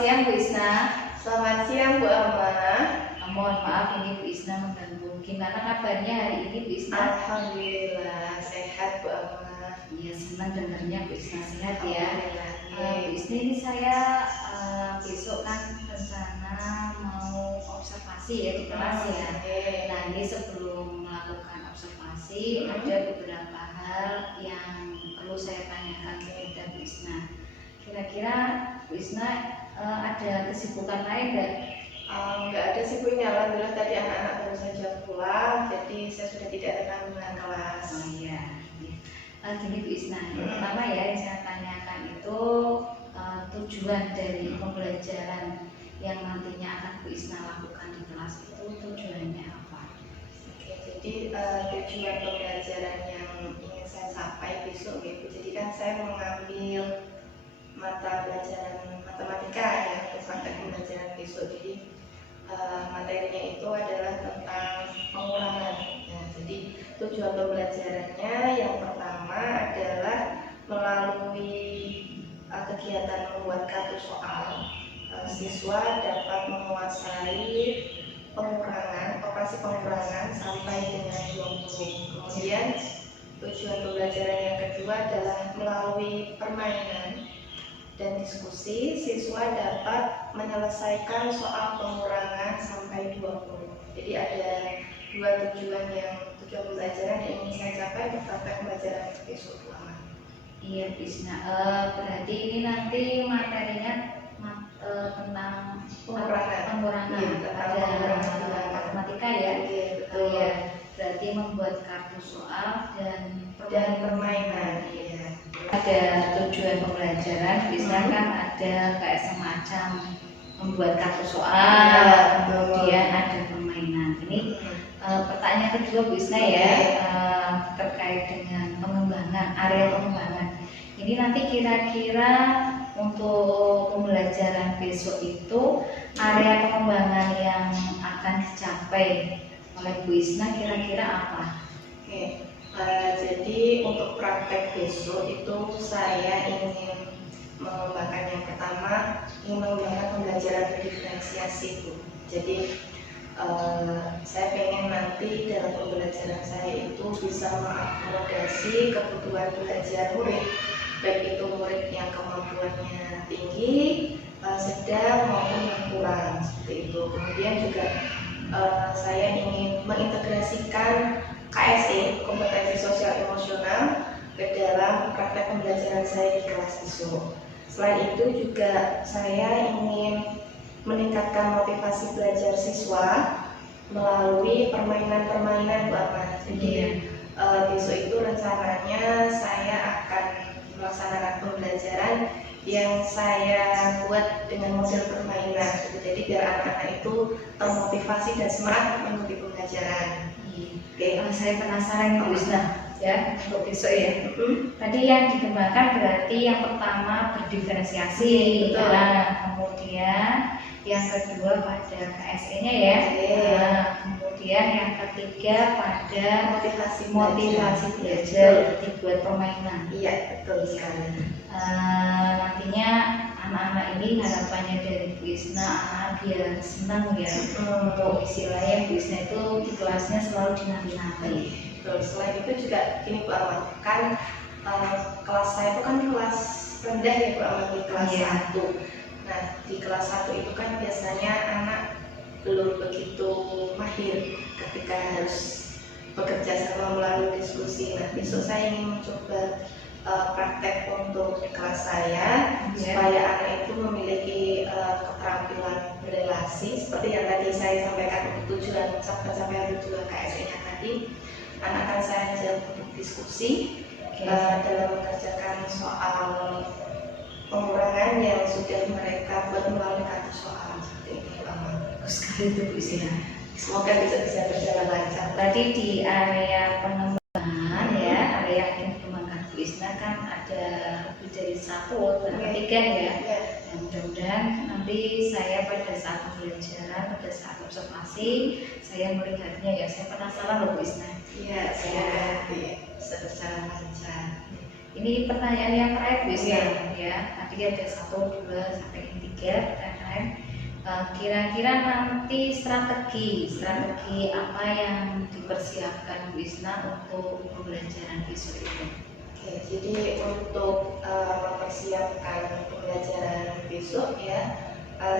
siang Bu Isna. Selamat siang Bu Alma. Mohon maaf ini Bu Isna mengganggu. Gimana kabarnya hari ini Bu Isna? Alhamdulillah sehat Bu Alma. Iya, senang dengarnya Bu Isna sehat ya. Bu Alhamdulillah. Isna, ini saya besok kan rencana mau observasi ya di kelas ya. Nah, ini sebelum melakukan observasi ada beberapa hal yang perlu saya tanyakan kepada Bu Isna. Kira-kira Bu Isna ada kesibukan lain nggak? Nggak ada sih Bu, ini alhamdulillah tadi anak-anak baru saja pulang, jadi saya sudah tidak ada tanggungan kelas. Oh iya. Gini Bu Isna, yang pertama ya yang saya tanyakan itu tujuan dari pembelajaran yang nantinya akan Bu Isna lakukan di kelas itu tujuannya apa? Oke, jadi tujuan pembelajaran yang ingin saya capai besok gitu. Jadi kan saya mengambil mata pelajaran matematika ya untuk praktek pembelajaran besok. Jadi materinya itu adalah tentang pengulangan. Nah, jadi tujuan pembelajarannya yang pertama adalah melalui kegiatan membuat kartu soal, siswa dapat menguasai pengurangan, operasi pengurangan sampai dengan 20. Kemudian tujuan pembelajaran yang kedua adalah melalui permainan dan diskusi, siswa dapat menyelesaikan soal pengurangan sampai 20. Jadi ada dua tujuan pembelajaran yang ingin saya capai untuk praktek pembelajaran besok. Iya Bu Isna, berarti ini nanti materinya tentang pengurangan. Iya, ada matematika ya. Iya, betul. Ya, berarti membuat kartu soal dan permainan. Iya. Ada tujuan pembelajaran, bisa kan ada kayak semacam membuat kartu soal, kemudian ada permainan. Ini pertanyaan kedua Bu Isna ya, terkait dengan pengembangan, area pengembangan. Ini nanti kira-kira untuk pembelajaran besok itu area pengembangan yang akan dicapai oleh Bu Isna kira-kira apa? Oke. Jadi untuk praktek besok itu saya ingin mengembangkan yang pertama, ingin mengembangkan pembelajaran berdiferensiasi Bu. Jadi saya pengen nanti dalam pembelajaran saya itu bisa mengakomodasi kebutuhan belajar murid, baik itu murid yang kemampuannya tinggi, sedang maupun yang kurang seperti itu. Kemudian juga saya ingin mengintegrasikan KSE, kompetensi sosial emosional, ke dalam praktek pembelajaran saya di kelas besok. Selain itu juga saya ingin meningkatkan motivasi belajar siswa melalui permainan-permainan Bu Alma. Jadi besok itu rencananya saya akan melaksanakan pembelajaran yang saya buat dengan model permainan. Jadi biar anak-anak itu termotivasi dan semangat mengikuti pembelajaran. Oke, saya penasaran Bu Isna ya untuk besok ya. Tadi yang dikembangkan berarti yang pertama berdiferensiasi, kemudian yang kedua pada KSE-nya ya. Kemudian yang ketiga pada motivasi belajar dibuat permainan. Iya, betul sekali. Nantinya anak-anak ini harapannya dari Bu Isna biar senang ya untuk istilahnya Bu Isna itu di kelasnya selalu dinanti-nanti. Terus selain itu juga gini Bu Alma, kan kelas saya itu kan kelas rendah ya Bu Alma, di kelas 1. Nah di kelas 1 itu kan biasanya anak belum begitu mahir ketika harus bekerja sama melalui diskusi. Nah besok saya ingin mencoba praktek untuk di kelas saya supaya anak itu memiliki keterampilan berrelasi seperti yang tadi saya sampaikan untuk pencapaian tujuan KSE-nya tadi. Anak akan saya ajak untuk diskusi dalam mengerjakan soal pengurangan yang sudah mereka buat melalui kartu soal seperti itu. Bagus sekali itu Bu Isna. Semoga bisa berjalan lancar. Tadi di area pengembangan ya, area yang dikembangkan Bu Isna kan ada lebih dari 1 atau 3 ya. Mudah-mudahan nanti saya pada saat pembelajaran, pada saat observasi, saya melihatnya ya, saya penasaran loh Bu Isna. Iya, saya bisa berjalan lancar. Ini pertanyaan yang terakhir Bu Isna, Iya. ya. Tadi ada 1, 2, sampai 3 pertanyaan. Kira-kira nanti strategi apa yang dipersiapkan Bu Isna untuk pembelajaran besok itu? Oke, jadi untuk mempersiapkan pembelajaran besok ya,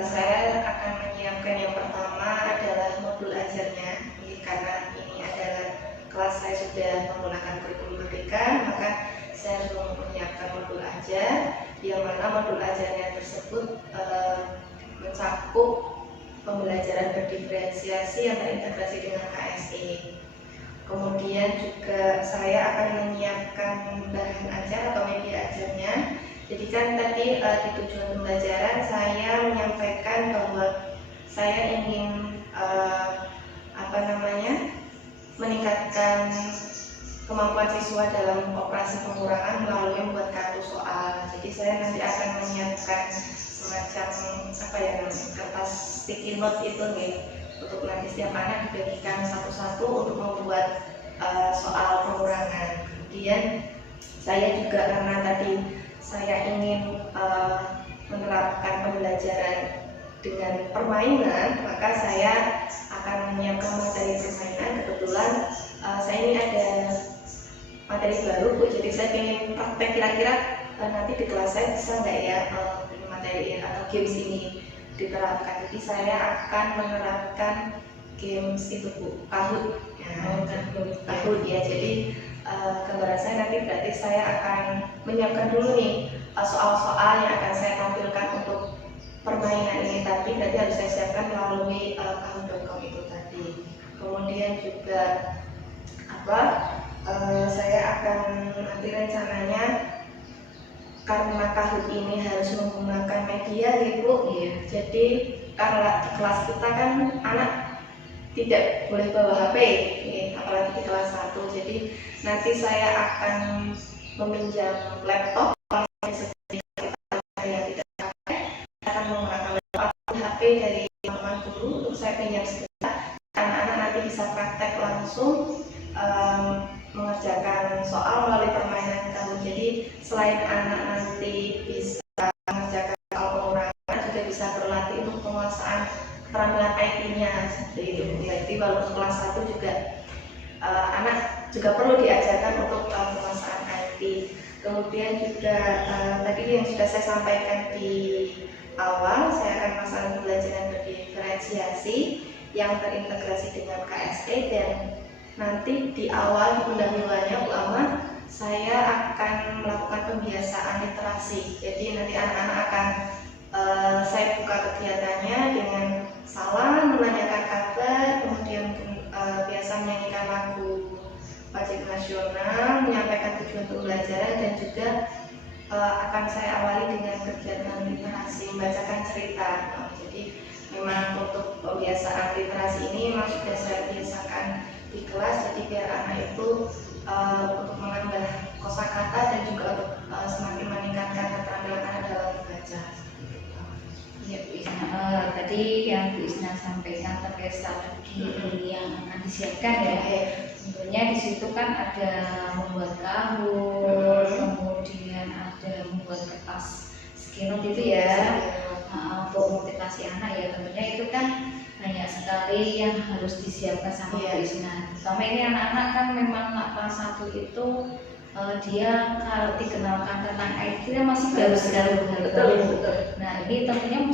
saya akan menyiapkan yang pertama adalah modul ajarnya. Karena ini adalah kelas saya sudah menggunakan kurikulum merdeka, maka saya harus menyiapkan modul ajar, yang mana modul ajarnya tersebut mencakup pembelajaran berdiferensiasi yang terintegrasi dengan KSE. Kemudian juga saya akan menyiapkan bahan ajar atau media ajarnya. Jadi kan tadi di tujuan pembelajaran saya menyampaikan bahwa saya ingin meningkatkan kemampuan siswa dalam operasi pengurangan melalui membuat kartu soal. Jadi saya nanti akan menyiapkan semacam kertas sticky note itu nih, untuk nanti setiap anak dibagikan satu-satu untuk membuat soal pengurangan. Kemudian saya juga karena tadi saya ingin menerapkan pembelajaran dengan permainan, maka saya akan menyiapkan materi permainan. Kebetulan saya ini ada materi baru Bu, jadi saya ingin praktek kira-kira nanti di kelas saya bisa nggak ya materi atau games ini diterapkan. Jadi saya akan menerapkan games itu Bu, Kahoot. Kahoot ya. Jadi gambaran saya nanti berarti saya akan menyiapkan dulu nih soal-soal yang akan saya tampilkan untuk permainan ini tadi, berarti harus saya siapkan melalui kahoot.com itu tadi. Kemudian juga saya akan nanti rencananya, karena Kahoot ini harus menggunakan media ya Bu, jadi karena di kelas kita kan anak tidak boleh bawa HP, apalagi di kelas 1. Jadi nanti saya akan meminjam laptop yang tidak akan menggunakan laptop atau HP dari teman dulu untuk saya pinjam sebentar. Anak-anak nanti bisa praktek langsung mengerjakan soal melalui permainan Kahoot. Jadi selain anak nanti bisa mengerjakan soal pengurangan, juga bisa berlatih untuk penguasaan keterampilan IT-nya seperti itu. Jadi walaupun kelas 1 juga anak juga perlu diajarkan untuk penguasaan IT. Kemudian juga tadi yang sudah saya sampaikan di awal, saya akan melaksanakan pembelajaran berdiferensiasi yang terintegrasi dengan KSE, dan nanti di awal di pendahuluannya Bu Ama, saya akan melakukan pembiasaan literasi. Jadi nanti anak-anak akan saya buka kegiatannya dengan salam, menanyakan kabar, kemudian biasa menyanyikan lagu wajib nasional, menyampaikan tujuan pembelajaran, dan juga akan saya awali dengan kegiatan literasi, membacakan cerita. Jadi memang untuk pembiasaan literasi ini memang sudah saya biasakan di kelas, jadi biar anak itu untuk menambah kosakata dan juga untuk semakin meningkatkan keterampilan anak dalam membaca. Ya Bu Isna, tadi yang Bu Isna sampaikan terkait strategi yang akan disiapkan ya. Tentunya di situ kan ada membuat Kahoot, kemudian ada membuat kertas skinot itu ya, untuk motivasi anak ya. Tentunya itu kan banyak sekali yang harus disiapkan sama Bu Isna. Sama ini anak-anak kan memang kelas 1 itu dia kalau dikenalkan tentang IT dia masih baru sekali. Betul. Nah ini tentunya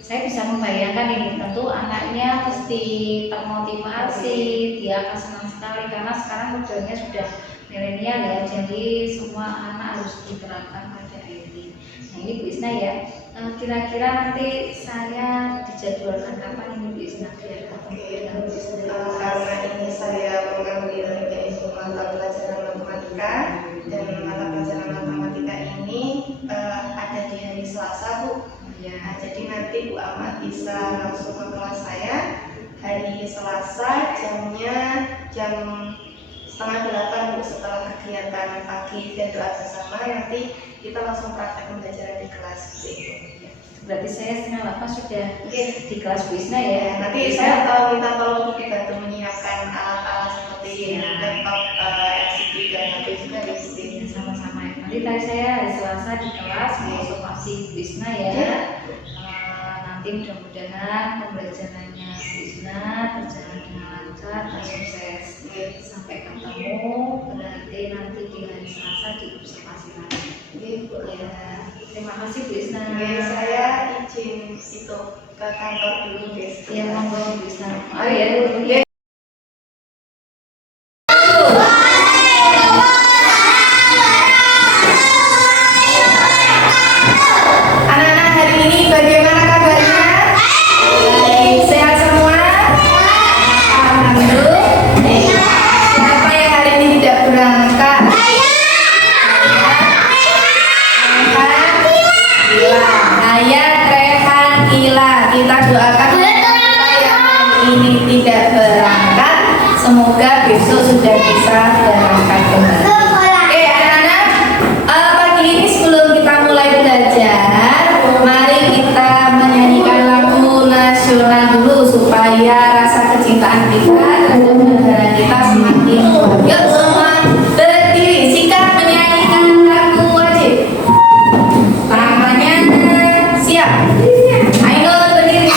saya bisa membayangkan ini, tentu anaknya mesti termotivasi, dia akan senang sekali karena sekarang modelnya sudah milenial ya, jadi semua anak harus diterapkan pada IT. Nah ini Bu Isna ya, kira-kira nanti saya dijadwalkan kapan ini Bu Isna? Karena ini saya mengambil yaitu mata pelajaran matematika, dan mata pelajaran matematika ini ada di hari Selasa Bu. Jadi nanti Bu Ama bisa langsung ke kelas saya hari Selasa, jamnya jam 7:30 Bu, setelah kegiatan pagi dan doa bersama. Nanti kita langsung praktek pembelajaran di kelas itu. Berarti saya 7:30 sudah di kelas Bu Isna ya. Nanti saya minta tolong untuk dibantu menyiapkan alat-alat seperti laptop, LCD dan HP juga di sini. Sama-sama ya. tadi saya hari Selasa di kelas mengobservasi Bu Isna ya. Nanti mudah-mudahan pembelajarannya Bu Isna berjalan dengan lancar dan sukses. Sampai ketemu berarti nanti di hari Selasa di observasi lagi. Ya, terima kasih Bu Isna. Saya izin itu ke kantor dulu guys. Ya, monggo Bu Isna. Oh ya, Anak-anak hari ini bagaimana kabarnya? Baik, sehat semua? Alhamdulillah. Siapa yang hari ini tidak berangkat? Ayah Rehan Ila, kita doakan kita yang hari ini tidak berangkat, semoga besok sudah bisa berangkat kembali. Oke anak-anak, pagi ini sebelum kita mulai belajar, mari kita menyanyikan lagu nasional dulu supaya rasa kecintaan kita terhadap negara kita semakin kuat. Yuk semua berdiri, sikat menyanyikan lagu wajib. Tangannya siap. Ayo berdiri.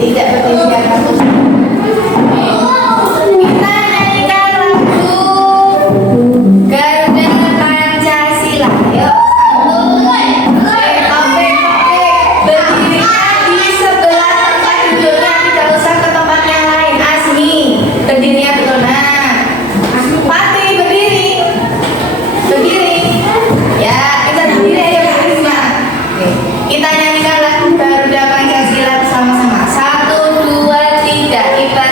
Tidak berdiri di atas. Kita nyanyikan lagu Garuda Pancasila. Yuk. Oke. Berdirinya di sebelah tempat duduknya, tidak usah ke tempat yang lain. Asmi, berdirinya betul. Nah, Pati berdiri. Berdiri. Ya, kita berdiri aja berdiri semua. Oke. Kita nyanyikan lagu Garuda Pancasila bersama-sama. 1, 2, 3. Kita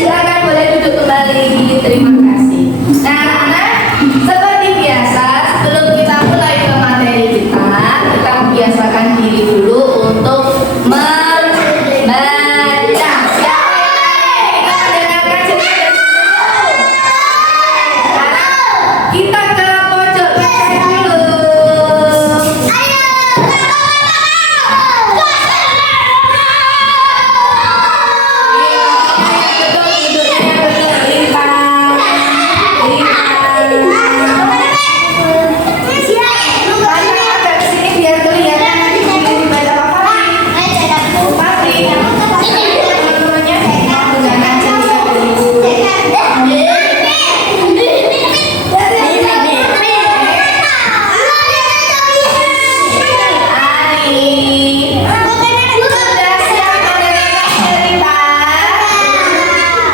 silakan boleh duduk kembali. Terima kasih. Nah, anak-anak, seperti biasa sebelum kita mulai ke materi kita biasakan diri dulu untuk membaca. Siapa yang tadi? Kita mendengarkan cerita dari dulu. Sekarang kita ke pojok baca dulu.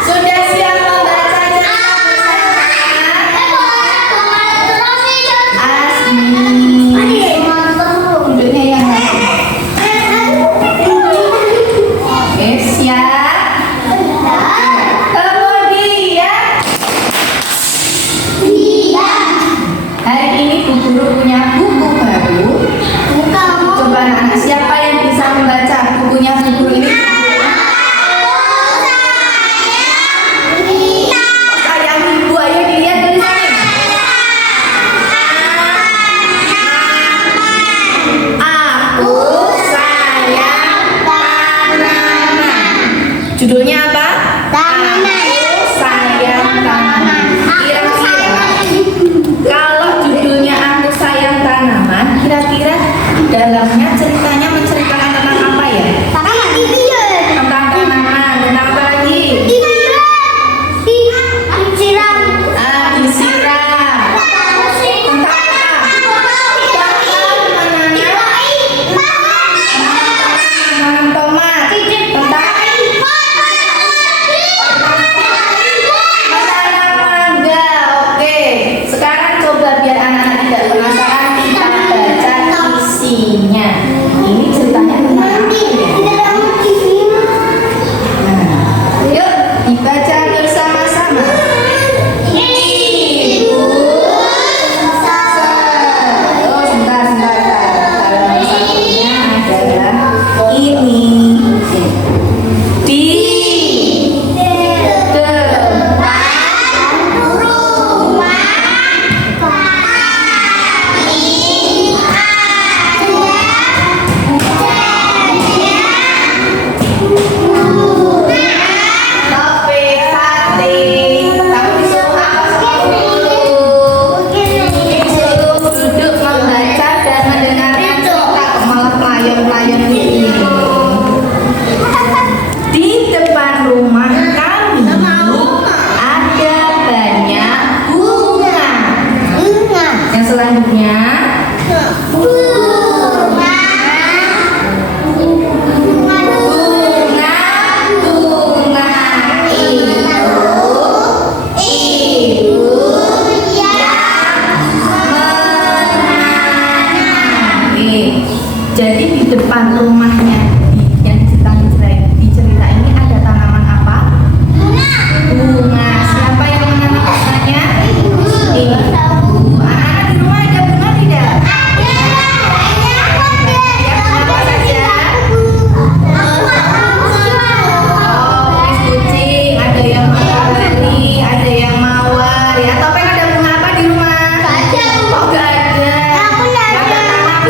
Sudah siap membaca cerita duduknya yang oke, siap. Kemudian hari ini Bu Guru punya buku baru. Coba anak-anak, siapa yang bisa membaca bukunya Bu Guru ini? Sayang ibu, ayo dilihat tulisannya. Aku sayang tanaman. Judulnya apa? Aku sayang tanaman. Kira-kira kalau judulnya Aku Sayang Tanaman, kira-kira dalamnya ceritanya menceritakan tentang apa ya? Tentang tanaman. Tentang apa lagi? Disiram. Tentang apa? Tentang tomat. Tentang Oke, jadi di depan rumahnya yang dicerita ini ada tanaman apa? Bunga. Siapa yang menanam bunganya? Anak-anak di rumah ada bunga tidak? Ya, bunga apa saja? Oh, es kucing, ada yang matahari, ada yang mawar. Ya, Topeng ada bunga apa di rumah? Oh, gak ada. Gak ada tanaman.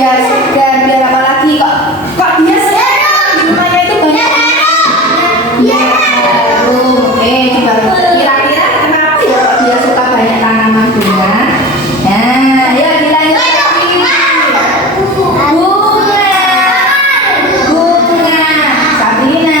biar segar, biar apa lagi kok bias ya di rumahnya itu banyak ya jarum. Oke, coba kira-kira kenapa ya kok dia suka banyak tanaman bunga? Nah, ya dilanjut lagi. Bunga Sabrina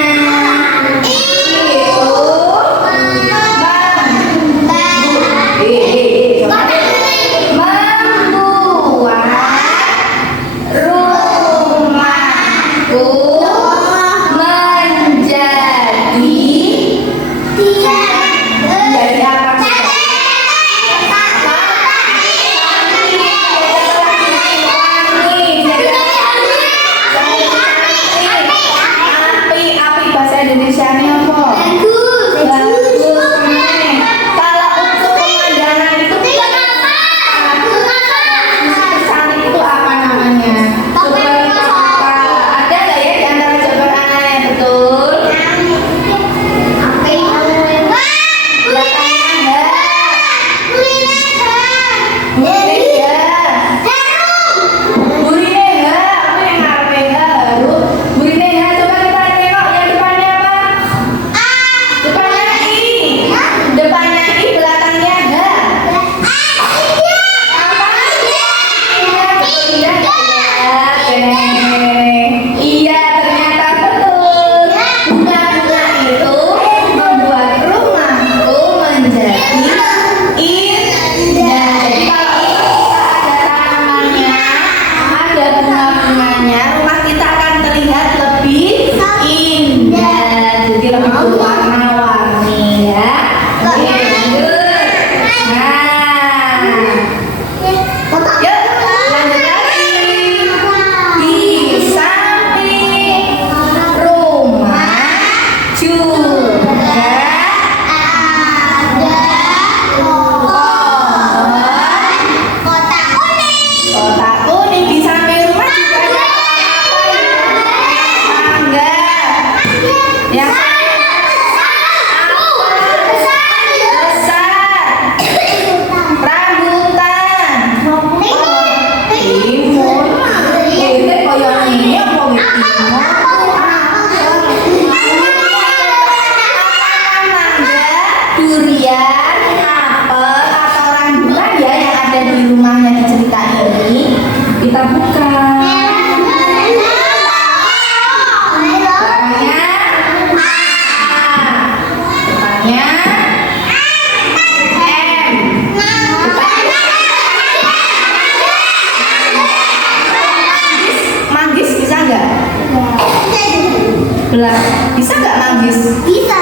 bisa nggak manggis? Bisa.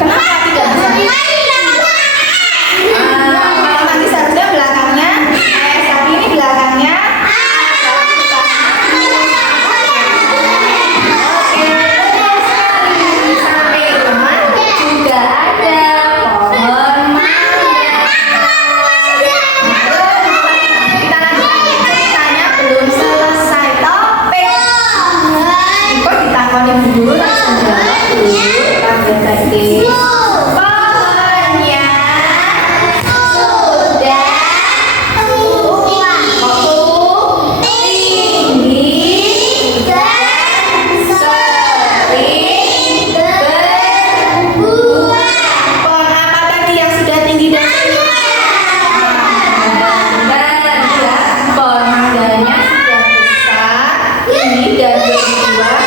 Kenapa tidak bisa? Kalau manggis harusnya belakangnya, sapi ini belakangnya. Oke, sampai rumah juga ada pohon mangga. Kita lanjutkan ceritanya belum selesai topik. Kok ditakoni dulu langsung jawab dulu, lanjut lagi. Pohonnya sudah tinggi dan sering berbuah. Pohon apa tadi yang sudah tinggi dan sering? Pohon mangganya sudah besar, tinggi dan berbuah.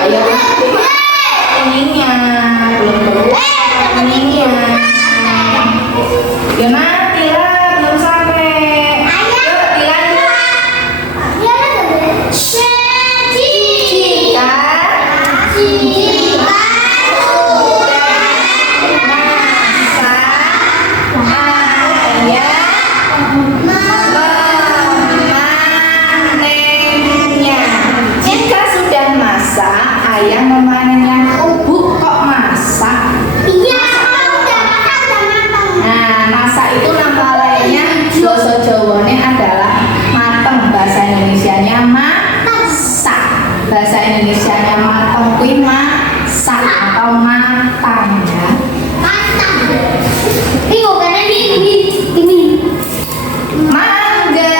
Ayo, kuningnya belum keluar, kuningnya. Ya nanti lah, belum sampai. Yuk dilanjut. Jika jika sudah masak, ayah memanennya. Oh bu, kok masak? Nah, masak itu nama lainnya basa Jawane adalah mateng. Bahasa Indonesianya masak. Bahasa Indonesianya mateng kuwi masak atau matang ya. Mangga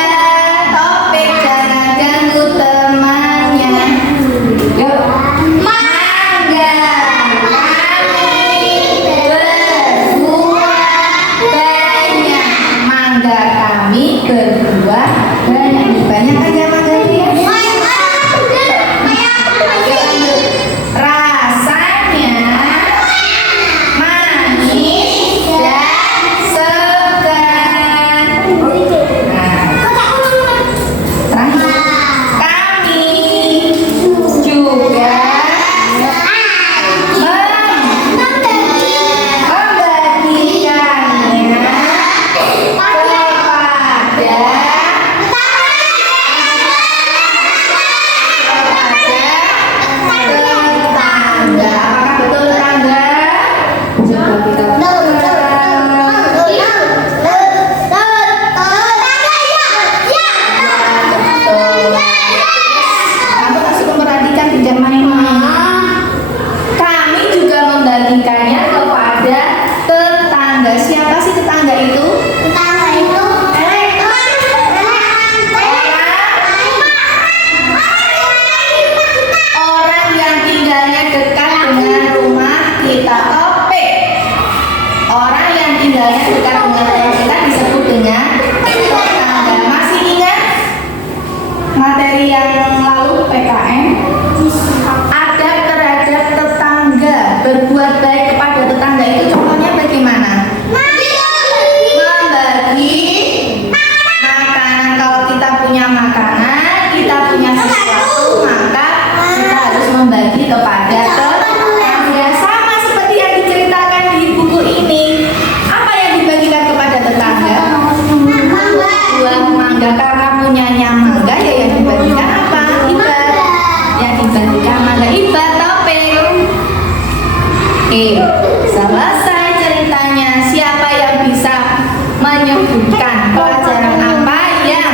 menyebutkan pelajaran apa yang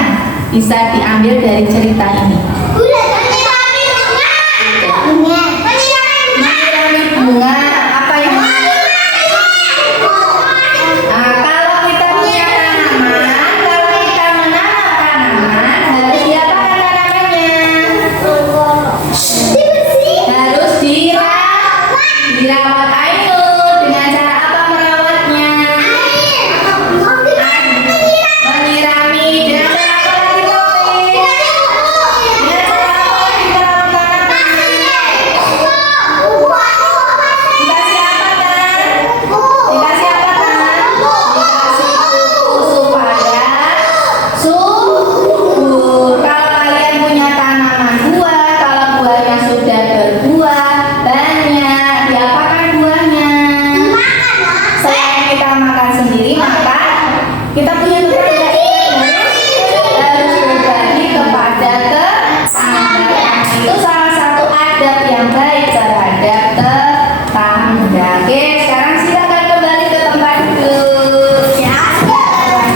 bisa diambil dari cerita ini. Menyirami bunga, apa yang kalau kita punya tanaman, kalau kita menanam tanaman, harus diapakan tanamannya? Harus dirawat ayo. Dengan cara apa merawatnya? Menyirami. Dengan cara apa lagi, Popi? Dengan cara apa lagi merawat tanaman? Dikasih apa, Tan? Dikasih apa, Tan? Dikasih pupuk supaya subur. Kalau kalian punya tanaman buah, kalau buahnya sudah berbuah banyak, diapakan buahnya? Selain kita makan sendiri, maka kita punya tetangga harus berbagi kepada tetangga. Itu salah satu adab yang baik terhadap tetangga. Oke, sekarang silakan kembali ke tempat duduk.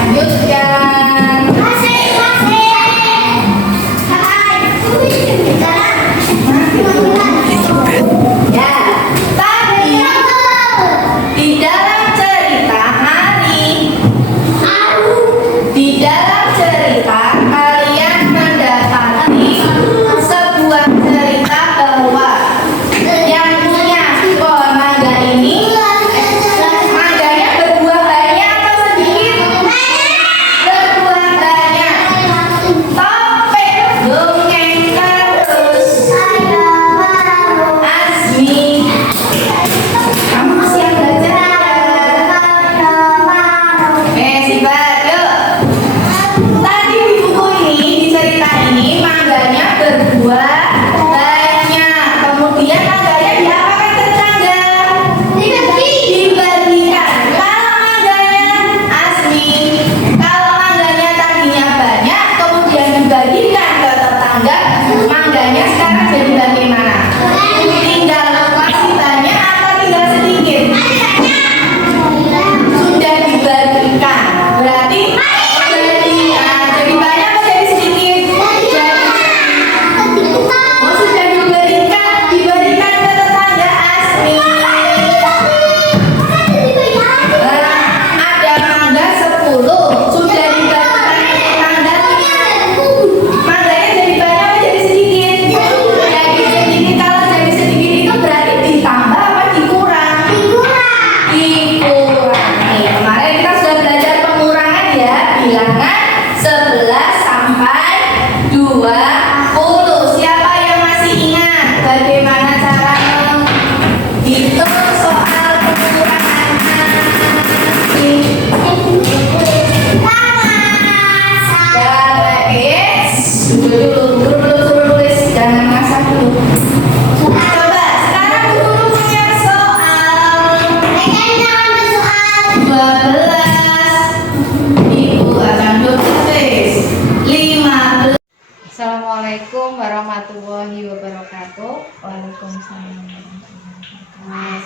Lanjutkan. Ya, tadi di dalam cerita kalian mendapati sebuah cerita bahwa yang punya pohon mangga ini mangganya berbuah banyak atau sedikit? Berbuah banyak. Topik dongeng terus. Azmi, kamu siap belajar? Sibat, yuk. Tadi di buku ini, di cerita ini, mangganya berbuah banyak. Kemudian mangganya diapakan tetangga? Dibagikan. Kalau mangganya Asmi, kalau mangganya tadinya banyak, kemudian dibagikan ke tetangga, mangganya sekarang jadi bagaimana? Tinggal masih banyak atau tinggal sedikit? Sudah dibagikan. Berarti jadi banyak atau jadi sedikit? Sudah diberikan ke tetangga Asmi. Ada mangga 10, sudah dibagikan ke tetangga. Mangganya jadi banyak atau jadi sedikit? Jadi sedikit. Kalau jadi sedikit itu berarti ditambah apa dikurang? Dikurangi. Kemarin kita sudah belajar pengurangan ya, bilangan 11 sampai 20. Siapa yang masih ingat bagaimana cara menghitung soal pengurangan? Dulu suruh tulis, jangan masak dulu. Coba sekarang dulu punya soal 12. Ibu akan tulis 15. Assalamualaikum warahmatullahi wabarakatuh. Waalaikumsalam.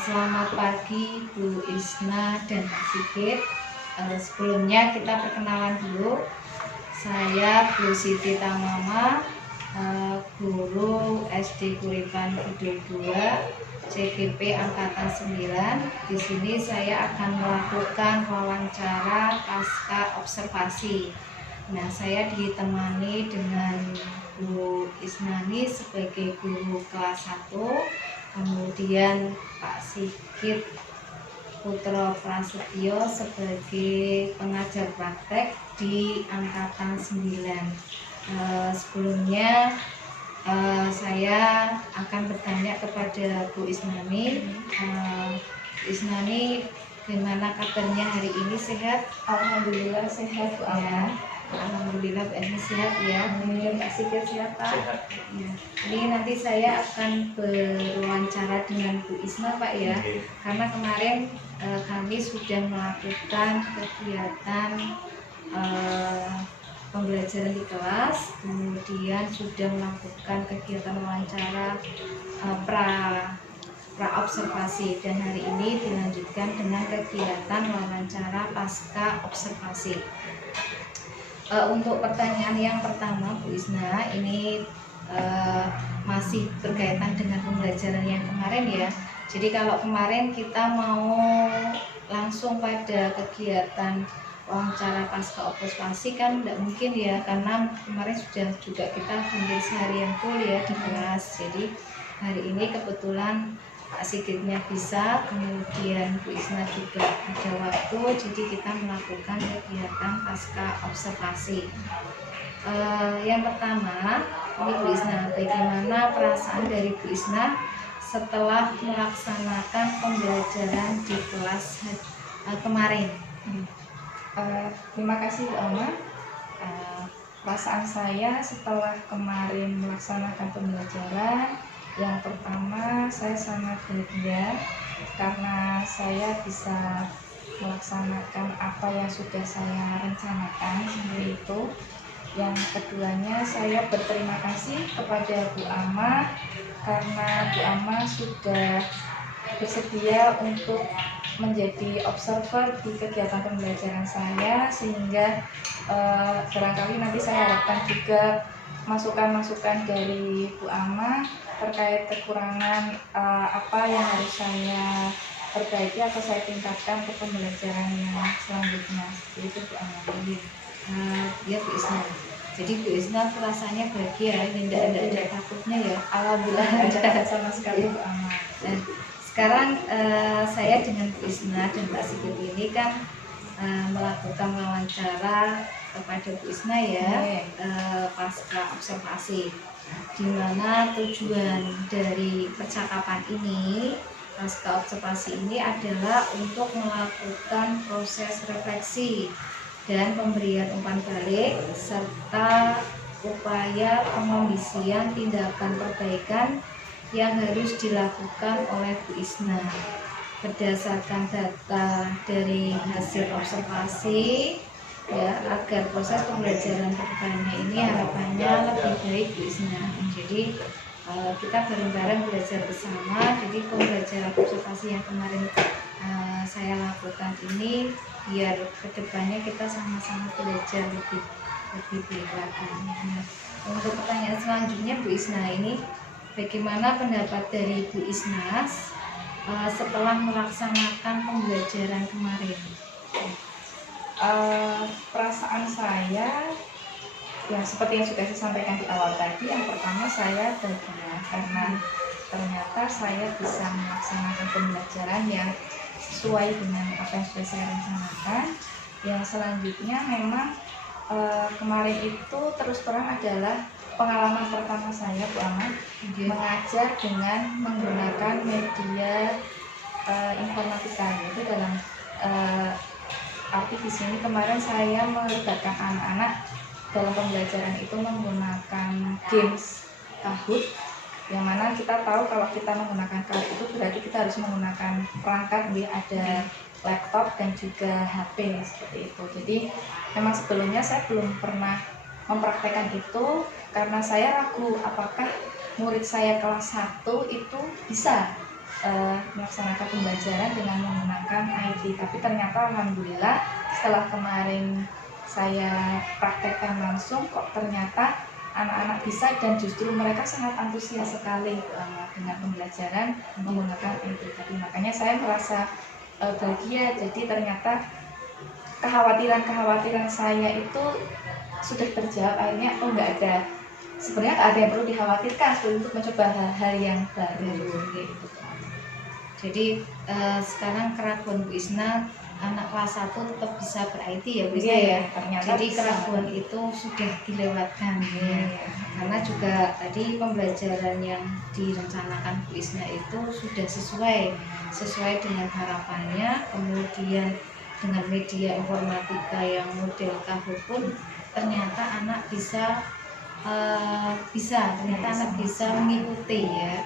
Selamat pagi Bu Isna dan Pak Sigit. Sebelumnya kita perkenalan dulu. Saya Bu Siti Tamama, guru SD Kuripan Kidul 2, CGP Angkatan 9. Di sini saya akan melakukan wawancara pasca observasi. Nah, saya ditemani dengan Bu Isnani sebagai guru kelas 1, kemudian Pak Sigit Putra Prasetyo sebagai pengajar praktek di Angkatan 9. Sebelumnya saya akan bertanya kepada Bu Isnani. Isnani, gimana kabarnya hari ini? Sehat? Alhamdulillah sehat Bu Ya, alhamdulillah Bu Isna sehat ya. Kemudian Pak Sigit sehat Pak? Ya. Ini nanti saya akan berwawancara dengan Bu Isna Pak ya. Karena kemarin kami sudah melakukan kegiatan pembelajaran di kelas, kemudian sudah melakukan kegiatan wawancara praobservasi, dan hari ini dilanjutkan dengan kegiatan wawancara pasca observasi. Untuk pertanyaan yang pertama Bu Isna, ini masih berkaitan dengan pembelajaran yang kemarin ya. Jadi kalau kemarin kita mau langsung pada kegiatan wawancara pasca observasi kan tidak mungkin ya, karena kemarin sudah juga kita hampir seharian full ya di kelas. Jadi hari ini kebetulan Pak Sigitnya bisa, kemudian Bu Isna juga ada waktu, jadi kita melakukan kegiatan pasca observasi. Yang pertama, ini Bu Isna, bagaimana perasaan dari Bu Isna setelah melaksanakan pembelajaran di kelas kemarin? Terima kasih Bu Ama. Perasaan saya setelah kemarin melaksanakan pembelajaran, yang pertama saya sangat bahagia karena saya bisa melaksanakan apa yang sudah saya rencanakan seperti itu. Yang keduanya, saya berterima kasih kepada Bu Ama karena Bu Ama sudah bersedia untuk menjadi observer di kegiatan pembelajaran saya, sehingga barangkali nanti saya harapkan juga masukan-masukan dari Bu Ama terkait kekurangan apa yang harus saya perbaiki atau saya tingkatkan ke pembelajaran yang selanjutnya. Seperti itu Bu Ama. Ya Bu Isna, jadi Bu Isna rasanya bahagia, tidak ada takutnya ya. Alhamdulillah tidak ada sama sekali Bu Ama. Dan sekarang saya dengan Bu Isna dan Pak Sigit ini kan melakukan wawancara kepada Bu Isna ya, pasca observasi, di mana tujuan dari percakapan ini pasca observasi ini adalah untuk melakukan proses refleksi dan pemberian umpan balik serta upaya pengondisian tindakan perbaikan yang harus dilakukan oleh Bu Isna berdasarkan data dari hasil observasi ya, agar proses pembelajaran kedepannya ini harapannya lebih baik Bu Isna. Jadi kita bareng-bareng belajar bersama. Jadi pembelajaran observasi yang kemarin saya lakukan ini biar kedepannya kita sama-sama belajar lebih baik lagi. Nah, untuk pertanyaan selanjutnya Bu Isna, ini bagaimana pendapat dari Bu Isna setelah melaksanakan pembelajaran kemarin? Perasaan saya ya seperti yang sudah saya sampaikan di awal tadi. Yang pertama, saya bahagia karena ternyata saya bisa melaksanakan pembelajaran yang sesuai dengan apa yang sudah saya rencanakan. Yang selanjutnya memang kemarin itu terus terang adalah pengalaman pertama saya Bu Ama mengajar dengan menggunakan media informatika. Itu dalam arti di sini kemarin saya melibatkan anak-anak dalam pembelajaran itu menggunakan games Kahoot, yang mana kita tahu kalau kita menggunakan Kahoot itu berarti kita harus menggunakan perangkat, ada laptop dan juga HP seperti itu. Jadi memang sebelumnya saya belum pernah mempraktekkan itu karena saya ragu apakah murid saya kelas 1 itu bisa melaksanakan pembelajaran dengan menggunakan IT. Tapi ternyata alhamdulillah setelah kemarin saya praktekkan langsung, kok ternyata anak-anak bisa dan justru mereka sangat antusias sekali dengan pembelajaran menggunakan IT. Tapi makanya saya merasa bahagia. Jadi ternyata kekhawatiran saya itu sudah terjawab. Akhirnya sebenarnya nggak ada yang perlu dikhawatirkan untuk mencoba hal-hal yang baru gitu. Jadi sekarang keraguan Bu Isna anak kelas 1 tetap bisa ber-IT ya Bu Isna ya. Jadi keraguan itu sudah dilewatkan ya. Karena juga tadi pembelajaran yang direncanakan Bu Isna itu sudah sesuai dengan harapannya. Kemudian dengan media informatika yang model Kahoot pun ternyata anak bisa mengikuti ya.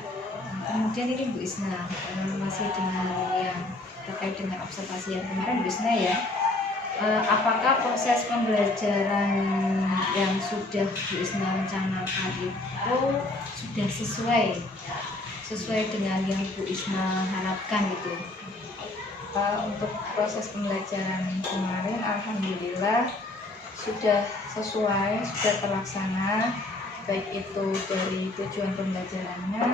Kemudian ini Bu Isna masih dengan yang terkait dengan observasi yang kemarin Bu Isna ya, apakah proses pembelajaran yang sudah Bu Isna rencanakan itu sudah sesuai dengan yang Bu Isna harapkan gitu. Untuk proses pembelajaran kemarin alhamdulillah sudah sesuai, sudah terlaksana, baik itu dari tujuan pembelajarannya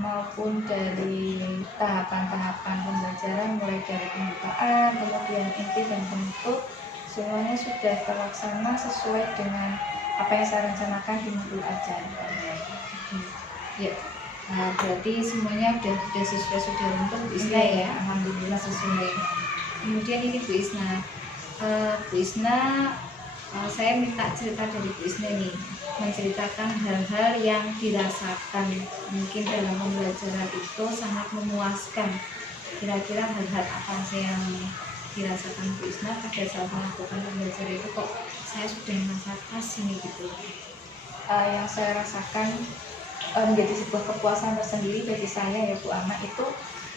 maupun dari tahapan-tahapan pembelajaran, mulai dari pembukaan, kemudian inti dan penutup, semuanya sudah terlaksana sesuai dengan apa yang saya rencanakan di modul ajaran. Ya, berarti semuanya sudah sesuai, sudah runtuh Bu Isna ya. Alhamdulillah sesuai. Kemudian ini Bu Isna, saya minta cerita dari Bu Isna nih, menceritakan hal-hal yang dirasakan mungkin dalam pembelajaran itu sangat memuaskan. Kira-kira hal-hal apa sih yang dirasakan Bu Isna pada saat melakukan pembelajaran itu, kok saya sudah merasa pas ini gitu. Yang saya rasakan menjadi sebuah kepuasan tersendiri bagi saya ya Bu Ana, itu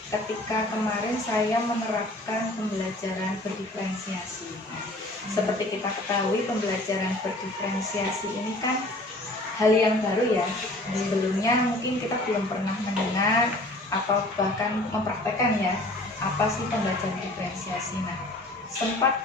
ketika kemarin saya menerapkan pembelajaran berdiferensiasi. Seperti kita ketahui, pembelajaran berdiferensiasi ini kan hal yang baru ya. Sebelumnya mungkin kita belum pernah mendengar atau bahkan mempraktekkan ya apa sih pembelajaran diferensiasi. Nah, sempat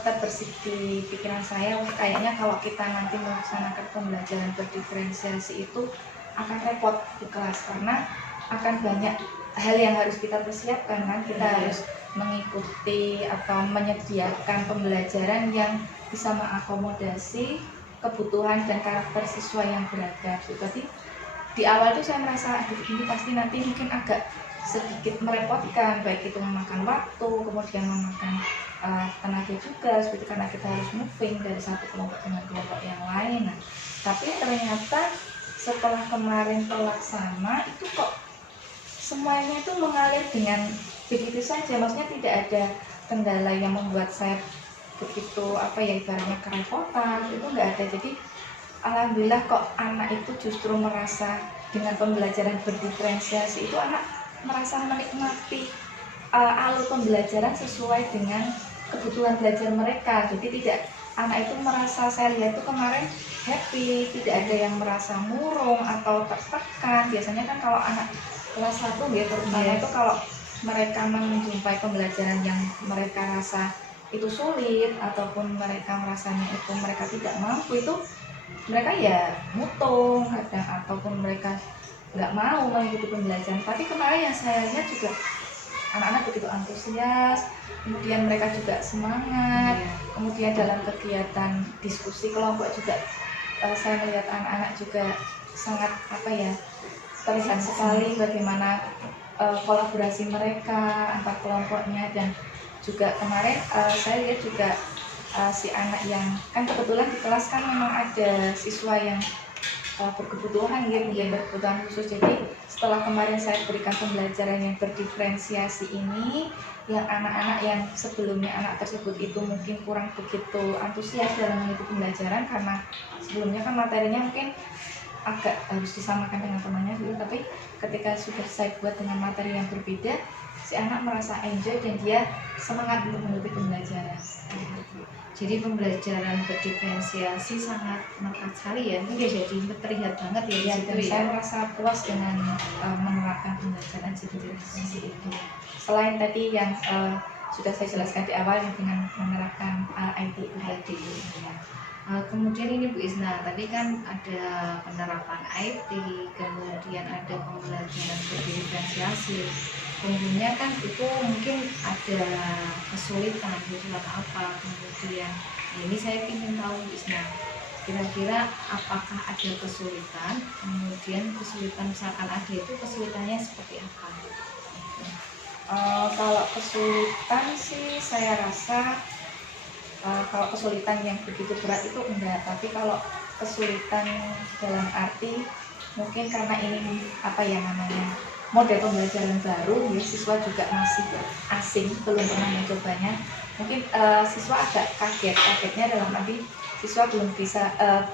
terbersit di pikiran saya, kayaknya kalau kita nanti melaksanakan pembelajaran berdiferensiasi itu akan repot di kelas karena akan banyak hal yang harus kita persiapkan kan. Kita harus mengikuti atau menyediakan pembelajaran yang bisa mengakomodasi kebutuhan dan karakter siswa yang beragam. Tapi di awal itu saya merasa ini pasti nanti mungkin agak sedikit merepotkan, baik itu memakan waktu, kemudian memakan tenaga juga, seperti karena kita harus moving dari satu kelompok dengan kelompok yang lain. Nah, tapi ternyata setelah kemarin terlaksana itu kok semuanya itu mengalir dengan begitu saja, maksudnya tidak ada kendala yang membuat saya begitu ibaratnya kerepotan, itu enggak ada. Jadi alhamdulillah kok anak itu justru merasa dengan pembelajaran berdiferensiasi itu anak merasa menikmati alur pembelajaran sesuai dengan kebutuhan belajar mereka. Jadi tidak, anak itu merasa, saya lihat itu kemarin happy, tidak ada yang merasa murung atau tertekan. Biasanya kan kalau anak kelas 1 ya terutama itu kalau mereka menjumpai pembelajaran yang mereka rasa itu sulit ataupun mereka merasanya itu mereka tidak mampu, itu mereka ya mutung kadang ataupun mereka nggak mau mengikuti pembelajaran. Tapi kemarin yang saya lihat juga anak-anak begitu antusias, kemudian mereka juga semangat, kemudian dalam kegiatan diskusi kelompok juga saya melihat anak-anak juga sangat terlihat sekali bagaimana kolaborasi mereka antar kelompoknya. Dan juga kemarin saya lihat juga si anak yang kan kebetulan di kelas kan memang ada siswa yang berkebutuhan berkebutuhan khusus. Jadi setelah kemarin saya berikan pembelajaran yang berdiferensiasi ini, yang anak-anak yang sebelumnya anak tersebut itu mungkin kurang begitu antusias dalam mengikuti pembelajaran karena sebelumnya kan materinya mungkin agak harus disamakan dengan temannya dulu, tapi ketika sudah saya buat dengan materi yang berbeda, si anak merasa enjoy dan dia semangat untuk mengikuti pembelajaran. Jadi pembelajaran berdiferensiasi sangat melekat sekali ya, jadi terlihat banget ya, dan saya merasa puas dengan menerapkan pembelajaran diferensiasi itu. Selain tadi yang sudah saya jelaskan di awal yang dengan menerapkan IT tadi. Kemudian ini Bu Isna, tadi kan ada penerapan IT, kemudian ada pembelajaran berdiferensiasi. Umumnya kan itu mungkin ada kesulitan apa, kemudian ini saya ingin tahu Bu Isna, kira-kira apakah ada kesulitan, kemudian kesulitan misalkan ada itu kesulitannya seperti apa? Kalau kesulitan sih saya rasa kalau kesulitan yang begitu berat itu enggak, tapi kalau kesulitan dalam arti mungkin karena ini model pembelajaran baru ya, siswa juga masih asing, belum pernah mencobanya, mungkin siswa agak kagetnya dalam arti siswa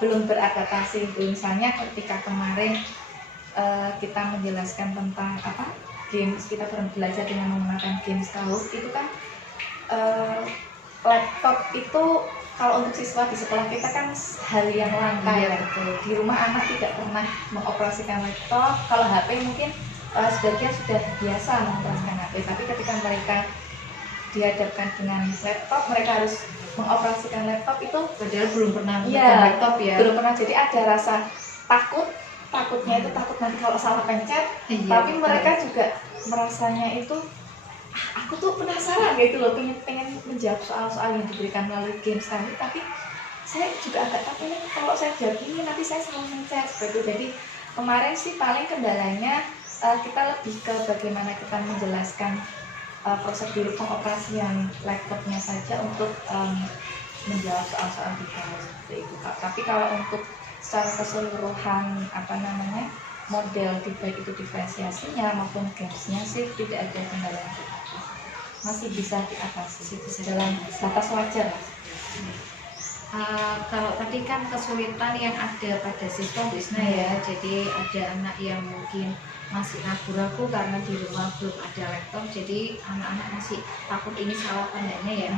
belum beradaptasi. Misalnya ketika kemarin kita menjelaskan tentang games, kita belajar dengan menggunakan games Kahoot, itu kan laptop itu kalau untuk siswa di sekolah kita kan hal yang langka ya. Di rumah anak tidak pernah mengoperasikan laptop. Kalau HP mungkin sebagian sudah biasa mengoperasikan HP, tapi ketika mereka dihadapkan dengan laptop, mereka harus mengoperasikan laptop itu Padahal belum pernah Iya, megang laptop ya. belum pernah, jadi ada rasa takutnya itu takut nanti kalau salah pencet. Iya, Tapi betul. mereka juga merasanya itu aku tuh penasaran gitu loh, pengen menjawab soal-soal yang diberikan melalui games tadi, tapi saya juga agak takut nih kalau saya jawab ini nanti saya salah mencet seperti itu. Jadi kemarin sih paling kendalanya kita lebih ke bagaimana kita menjelaskan prosedur pengoperasian laptopnya saja untuk menjawab soal-soal detail seperti itu Kak. Tapi kalau untuk secara keseluruhan model baik itu diferensiasinya maupun gamesnya sih tidak ada kendala yang cukup, masih bisa diatasi dalam batas wajar lah. Kalau tadi kan kesulitan yang ada pada siswa Wisna ya, jadi ada anak yang mungkin masih ragu-ragu karena di rumah belum ada laptop, jadi anak-anak masih takut ini salah tandanya ya.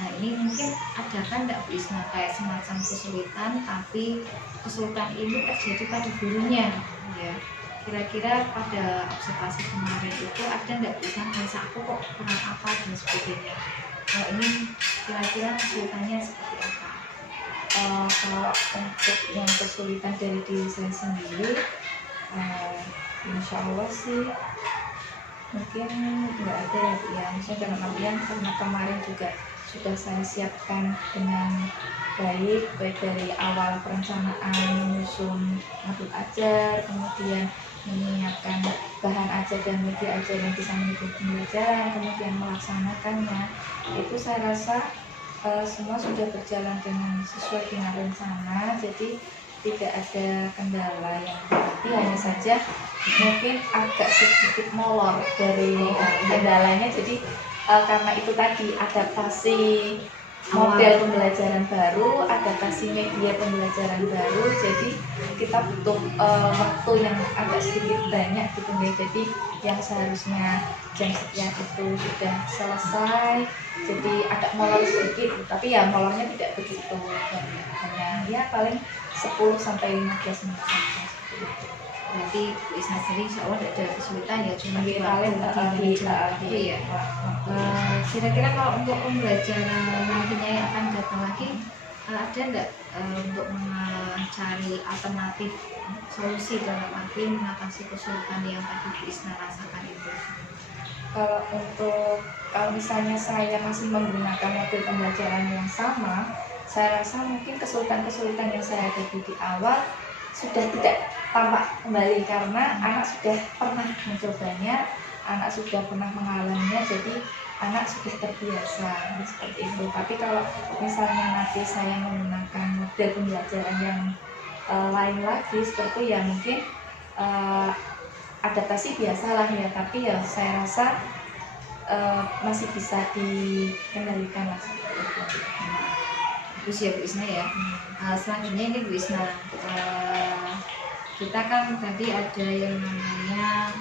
Nah ini mungkin ada kan nggak Wisna kayak semacam kesulitan, tapi kesulitan ini terjadi pada gurunya ya. Kira-kira pada observasi kemarin itu ada nggak Wisna merasa aku kok kurang apa dan sebagainya. Ini kira-kira kesulitannya seperti apa? Kalau untuk yang kesulitan dari diri saya sendiri, insya Allah sih mungkin nggak ada ya. Misalnya dalam artian karena kemarin juga sudah saya siapkan dengan baik dari awal perencanaan, menyusun modul ajar, kemudian menyiapkan bahan ajar dan media ajar yang bisa mendukung pembelajaran, kemudian melaksanakannya. Itu saya rasa semua sudah berjalan dengan sesuai dengan rencana, jadi tidak ada kendala yang berarti, hanya saja mungkin agak sedikit molor dari kendalanya. Jadi karena itu tadi adaptasi model pembelajaran baru, adaptasi media pembelajaran baru, jadi kita butuh waktu yang agak sedikit banyak gitu ya. Jadi yang seharusnya jam sekian itu sudah selesai, jadi agak molor sedikit, tapi ya molornya tidak begitu banyak, hanya ya paling 10 sampai 15 menit saja. Berarti Bu Isna sendiri insya Allah tidak ada kesulitan ya, cuma di paling waktu ya. Kira-kira kalau untuk pembelajaran nantinya yang akan datang lagi, ada nggak untuk mencari alternatif solusi dalam arti mengatasi kesulitan yang tadi Bu Isna rasakan itu? Kalau misalnya saya masih menggunakan model pembelajaran yang sama, saya rasa mungkin kesulitan-kesulitan yang saya hadapi di awal sudah tidak tampak kembali, karena anak sudah pernah mencobanya, anak sudah pernah mengalaminya, jadi anak sudah terbiasa seperti itu. Tapi kalau misalnya nanti saya menggunakan model pembelajaran yang lain lagi seperti ya mungkin adaptasi biasalah ya, tapi ya saya rasa masih bisa dikendalikan lah seperti itu. Bagus ya Bu Isna ya. Selanjutnya ini Bu Isna, kita kan tadi ada yang namanya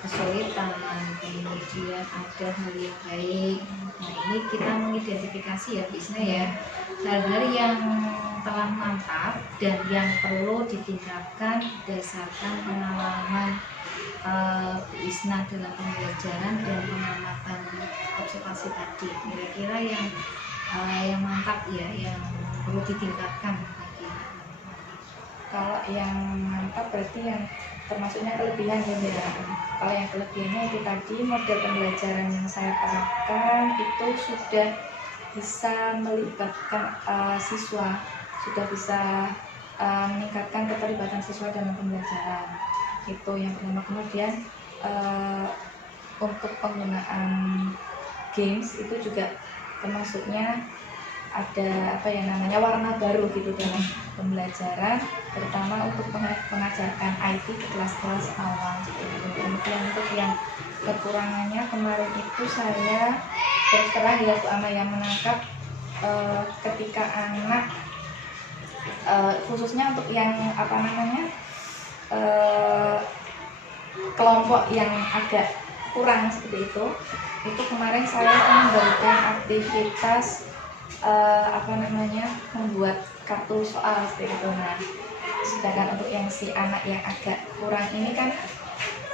kesulitan, kemudian ada hal yang baik. Nah ini kita mengidentifikasi ya Bu Isna ya, hal-hal yang telah mantap dan yang perlu ditingkatkan berdasarkan pengalaman Bu Isna dalam pembelajaran dan pengamatan observasi tadi. Kira-kira yang mantap ya, yang perlu ditingkatkan lagi. Kalau yang mantap berarti yang termasuknya kelebihan ya. Kalau yang kelebihannya itu tadi model pembelajaran yang saya terapkan itu sudah bisa melibatkan siswa, sudah bisa meningkatkan keterlibatan siswa dalam pembelajaran. Itu yang pertama. Kemudian untuk penggunaan games itu juga termasuknya ada warna baru gitu dalam pembelajaran, terutama untuk pengajaran IT ke kelas-kelas awal gitu. Kemudian untuk yang kekurangannya kemarin itu saya terus terang ya Bu Amaya menangkap ketika anak khususnya untuk yang kelompok yang agak kurang seperti itu kemarin saya memberikan aktivitas membuat kartu soal seperti itu. Nah, sedangkan untuk yang si anak yang agak kurang ini kan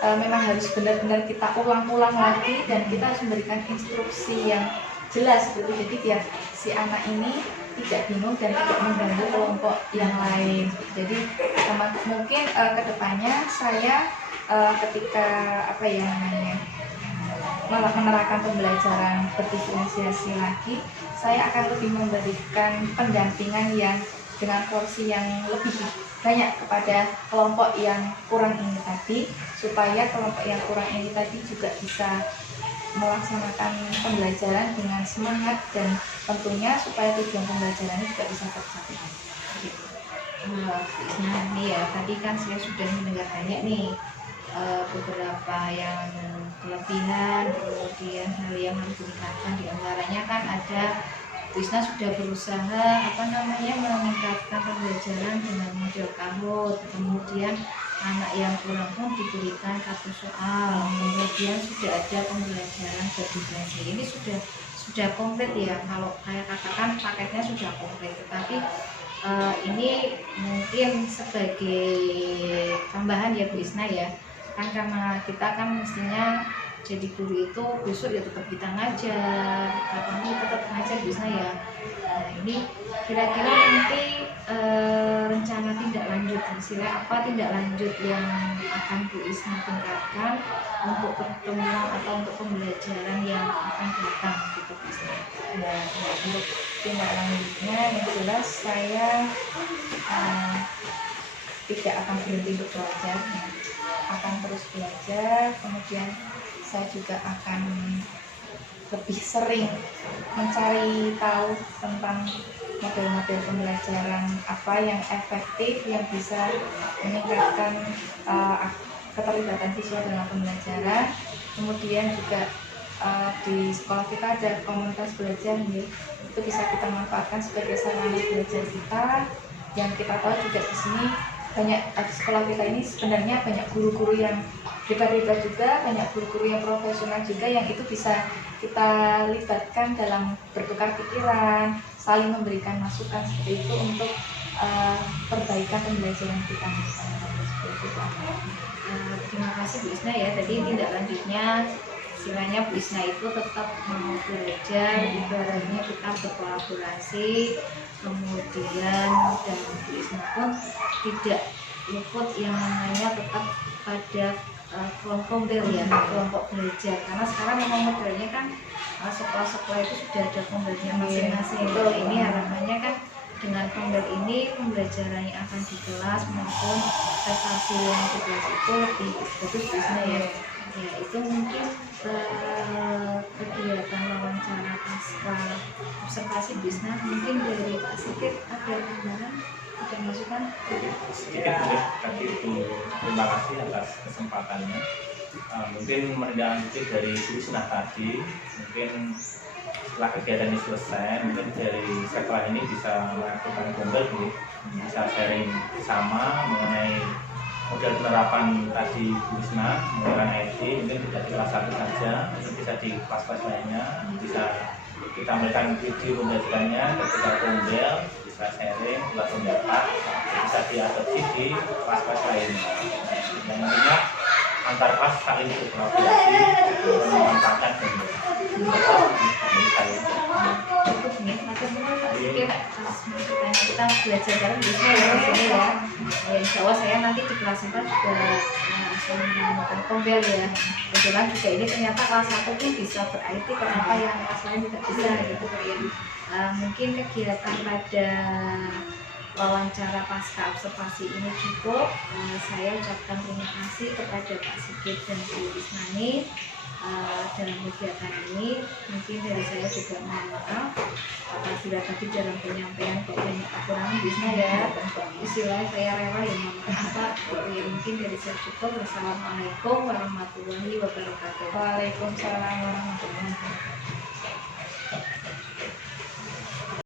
memang harus benar-benar kita ulang-ulang lagi dan kita harus memberikan instruksi yang jelas gitu. Jadi biar si anak ini tidak bingung dan tidak mengganggu kelompok yang lain. Jadi mungkin kedepannya saya ketika menerapkan pembelajaran berdiferensiasi lagi, saya akan lebih memberikan pendampingan yang dengan porsi yang lebih banyak kepada kelompok yang kurang ini tadi, supaya kelompok yang kurang ini tadi juga bisa melaksanakan pembelajaran dengan semangat dan tentunya supaya tujuan pembelajarannya juga bisa tercapai. Nah, ini ya tadi kan saya sudah mendengar banyak nih beberapa yang kelebihan, kemudian hal yang harus ditingkatkan. Di antaranya kan ada Wisna sudah berusaha meningkatkan pembelajaran dengan model Kahoot, kemudian anak yang kurang pun diberikan kartu soal, kemudian sudah ada pembelajaran berdiferensiasi. Ini sudah komplit ya, kalau saya katakan paketnya sudah komplit, tetapi ini mungkin sebagai tambahan ya Bu Isna ya, kan karena kita kan mestinya jadi guru itu besok ya tetap kita ngajar, kapan tetap ngajar Bu Isna ya. Nah ini kira-kira nanti rencana tindak lanjut, hasilnya apa tindak lanjut yang akan Bu Isna tingkatkan untuk pertemuan atau untuk pembelajaran yang akan datang gitu Bu Isna. Ya, untuk tindak lanjutnya yang jelas saya tidak akan berhenti untuk belajar, akan terus belajar. Kemudian saya juga akan lebih sering mencari tahu tentang model-model pembelajaran apa yang efektif, yang bisa meningkatkan keterlibatan siswa dalam pembelajaran. Kemudian juga di sekolah kita ada komunitas belajar nih, itu bisa kita manfaatkan sebagai sarana belajar kita. Yang kita tahu juga di sini banyak di sekolah kita ini sebenarnya banyak guru-guru yang hebat-hebat juga, banyak guru-guru yang profesional juga, yang itu bisa kita libatkan dalam bertukar pikiran, saling memberikan masukan seperti itu untuk perbaikan pembelajaran kita. Terima kasih Bu Isna ya. Tadi tindak lanjutnya istilahnya Bu Isna itu tetap mau belajar, ibaratnya kita berkolaborasi, kemudian dan Bu Isna pun tidak luput yang namanya tetap pada kelompok ya, kelompok belajar, karena sekarang memang modelnya kan sekolah-sekolah itu sudah ada pembelajaran masing-masing. Ini harapannya kan dengan pembel ini pembelajaran yang akan di kelas maupun prestasi yang di kelas itu lebih bagus biasanya ya. Ya itu mungkin kegiatan wawancara pasca observasi bisnis mungkin dari Pak Sigit ada gambaran, ada masukan? Sedikit boleh tadi itu, terima kasih atas kesempatannya. Mungkin menindaklanjuti dari Bu Isna tadi, mungkin setelah kegiatan ini selesai, mungkin dari sekolah ini bisa melakukan bundel, bisa sharing sama mengenai model penerapan tadi Bu Isna menggunakan IT. Mungkin tidak di kelas 1 saja, mungkin bisa di kelas-kelas lainnya, bisa kita berikan video pembelajarannya ketika bundel, bisa sharing, buat pendapat, bisa diadopsi di kelas-kelas lainnya. Yang intinya antar kelas saling berkolaborasi, memanfaatkan bundel. Cukup nih, macam-macam Pak Sigit atas masukannya. Kita belajar bareng bisa ya di sini ya. Insya Allah saya nanti di kelas 4 juga langsung menggunakan pembel ya. Kebetulan juga ini ternyata kelas 1 pun bisa ber-IT, kenapa yang kelas lain tidak bisa gitu ya. Mungkin kegiatan pada wawancara pasca observasi ini cukup. Saya ucapkan terima kasih kepada Pak Sigit dan Bu Isnani dalam kegiatan ini. Mungkin dari saya juga mohon maaf apabila tadi dalam penyampaian kok banyak kekurangan bisa ya, istilah saya rela ya mohon maaf Pak. Mungkin dari saya cukup. Wassalamualaikum warahmatullahi wabarakatuh. Waalaikumsalam warahmatullahi wabarakatuh.